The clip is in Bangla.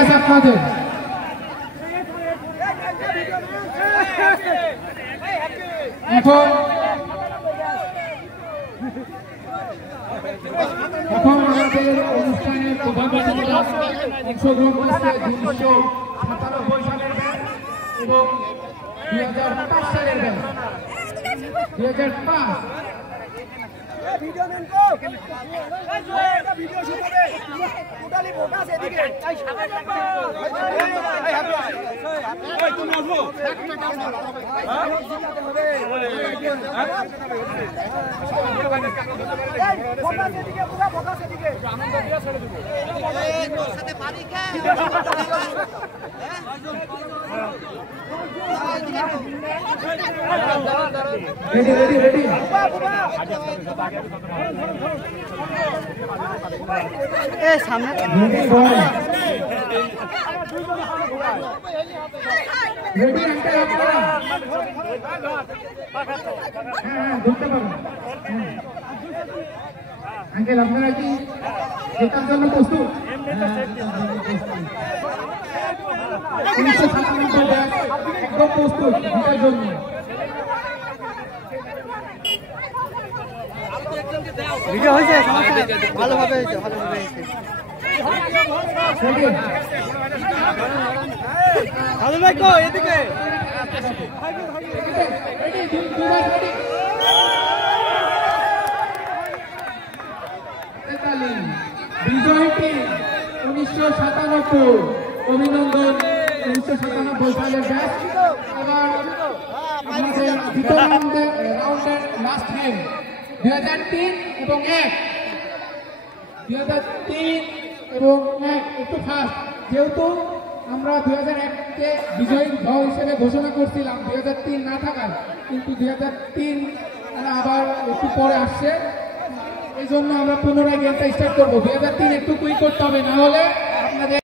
আছে আপনাদের। এখন আমাদের অনুষ্ঠানের প্রধান অংশগ্রহণ করছে 1997 সালের ব্যাচ এবং 2005 সালের ব্যাচ। 2005 রেডি সামনে আঙ্কেল আপনারা কি জেতার জন্য প্রস্তুত? 1997 ব্যাচ একদম প্রস্তুত জেতার জন্য। ভিডিও হয়েছে ভালোভাবে হয়েছে ভালো ভাই কো এদিকে বিজয় টিম 1997 অভিনন্দন। 1997 সালের ব্যাচ। এবার আমাদের দ্বিতীয় রাউন্ডের লাস্ট গেম 2003 এবং 1 2003 এবং 1 একটু ফাস্ট, যেহেতু আমরা 2001-কে বিজয়ী দল হিসেবে ঘোষণা করছিলাম 2003 না থাকার, কিন্তু 2003 আবার একটু পরে আসছে, এই জন্য আমরা পুনরায় গেমটা স্টার্ট করবো। 2003 একটু কুইক করতে হবে, না হলে আপনাদের